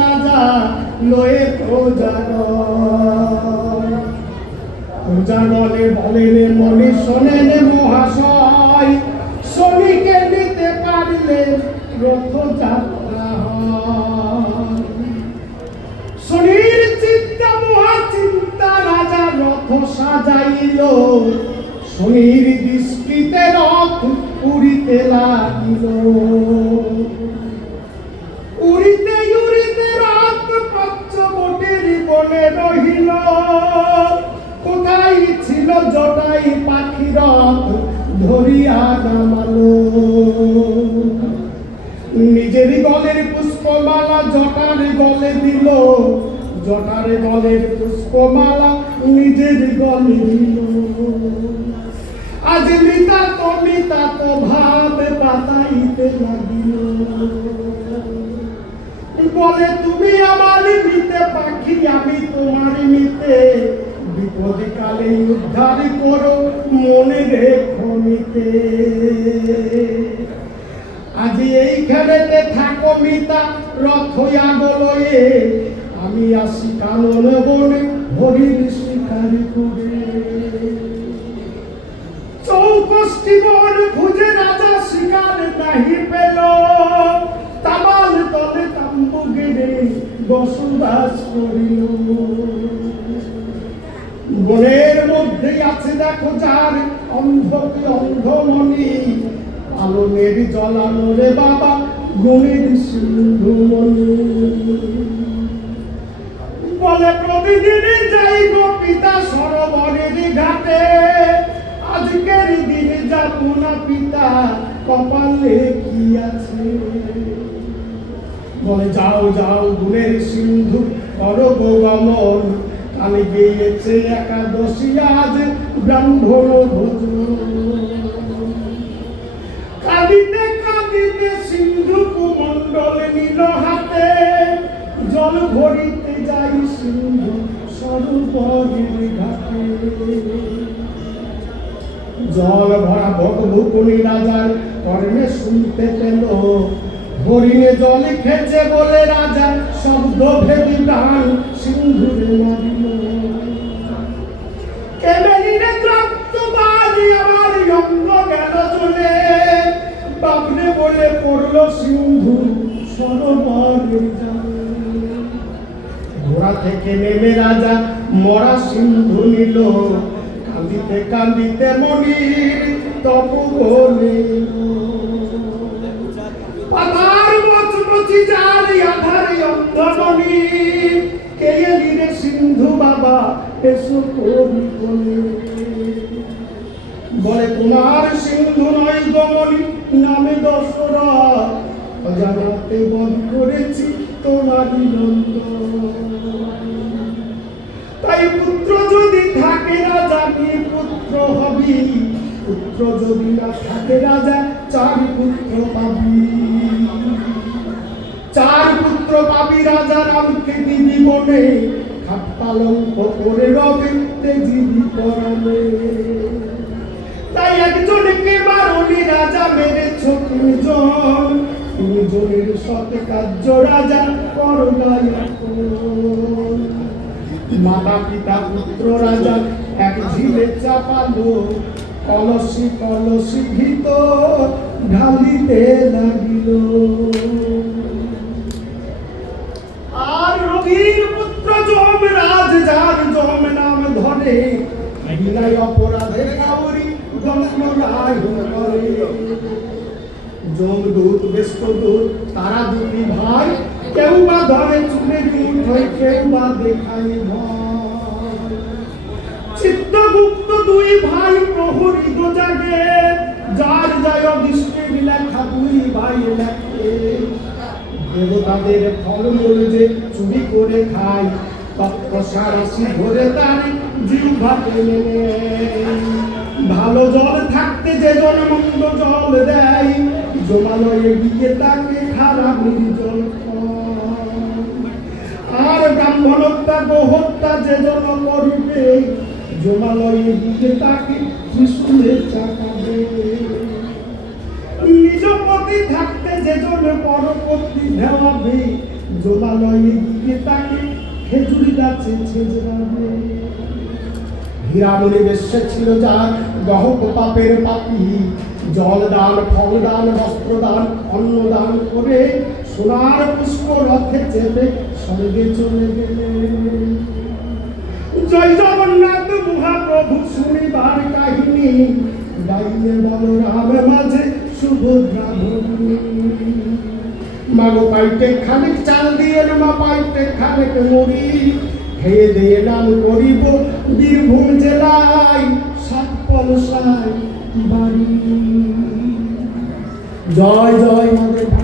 রাজা লয়ে প্রজান প্রজানলে বলেন মনে শোনেন মহাশয়, শনিকে নিতে পারলে রথযাত্রা শনির চিন্তা, মহা চিন্তা, রাজা রথ সাজাইল। শনির দৃষ্টিতে রথ উড়িতে লাগিল। নিজের গলের পুষ্পমালা জটার গলে দিল। জটার গলের পুষ্পমালা নিজের গলে দিল। আজ মিতা তো মিতা তো ভাব পাতাইতে লাগিল। বলে, তুমি আমার নিতে পাখি, আমি তোমার নিতে। বিপদে কালে উদ্ধার করো মনে রেখো নিতে আজ এইখানেতে থাকো মিতা রথয়া গলয়ে আমি আসি কানন বনে হরির শিকার করে চৌকষ্টি বন খুঁজে রাজা শিকার নাহি পেল। তামাল তলে তাম্বু গেড়ে বসবাস করিল বনের মধ্যে আছে দেখো যার অন্ধকে অন্ধমণি। আলোনের জ্বলানো রে বাবা গুণের সিন্ধুমণি বলে, প্রতিদিনই যাই গো পিতা সরোবরের ঘাটে। আজকের দিনে যাব না পিতা, কপালে কি আছে? বলে, যাও যাও, গুণের সিন্ধু, করো গমন। কানে গিয়েছে একাদশী, আজ ব্রাহ্মণ ভোজন। সিন্ধু সরোবরের ঘাটে জল ভরা ভগভুকুনি রাজার কর্মে শুনতে পেল হরিণে জল খেছে বলে রাজা শব্দ ভেদি প্রাণ সিন্ধুরে মারিল আমার অঙ্গ গেল চলে বাবরে বলে পড়ল সিন্ধু সরোবরের জলে ঘোড়া থেকে নেমে রাজা মরা সিন্ধু নিল। কান্দিতে কান্দিতে মনির তপু বলিল পাতার মচমচি যার আধার অন্ধমণি রে সিন্ধু বাবা, এসো করি বলে। তোমার সিন্ধু নয় গমনি নামে দশরা জানাতে বধ করেছি তোমারই নন্দ তাই পুত্র যদি থাকে রাজা নিয়ে পুত্র হবি পুত্র যদি না থাকে রাজা, চার পুত্র পাবি। চার পুত্র পাবি রাজা, রামকে দিবি মনে খাট পালঙ্ক করে রবে তেজিবি পরামে তাই একজনকে মারুনি রাজা মেরেছ তিনজন। তিনজনের সাথে কার্য রাজা করগাই মাতা পিতা পুত্র, রাজা এক ঝিলে চাপালো। কলসি কলসি ভিত ঢালিতে লাগিল। আর রবির পুত্র যম রাজ যার যম নাম ধরে বিনায় অপরাধের কাউরি জন্ম রায় করে। যমদূত বেষ্টদূত তারা দুটি ভাই, কেউ বা ধরে চুলে দুধ হয়, কেউ বা দেখায় ভয়। লেখা দুই ভাই লেখে দেবতাদের যে চুরি করে খায় তৎপসারসি ধরে তার জিহ্বাতে মেনে ভালো জল থাকতে যে জন মন্দ জল দেয়, জমালয়ে গিয়ে তাকে খারাপ জল আর ব্রাহ্মণ হত্যা গোহত্যা যে জন করবে, জমালয়ে গিয়ে তাকে ত্রিশুলে চাকাবে পতি থাকতে যে জন পরপতি দেওয়াবে জমা গিয়ে তাকে খেজুরি গাছে ছেজরাবে হীরামণি বেশ্যে ছিল যার গহক পাপের পাপি। জল দান, ফল দান, বস্ত্র দান, অন্ন দান করে সোনার পুষ্প রথে চেপে স্বর্গে চলে গেলেন। জয় জগন্নাথ মহাপ্রভু, শুনিবার কাহিনী। গাইলে বলরাম মাঝে মাগো পাইতে খানিক চাল দিয়ে মা পাইতে খানিক মুড়ি। খেয়ে দিয়ে নাম করিব বীরভূম জেলায়, সাত পলসায় বাড়ি জয় জয় মাদের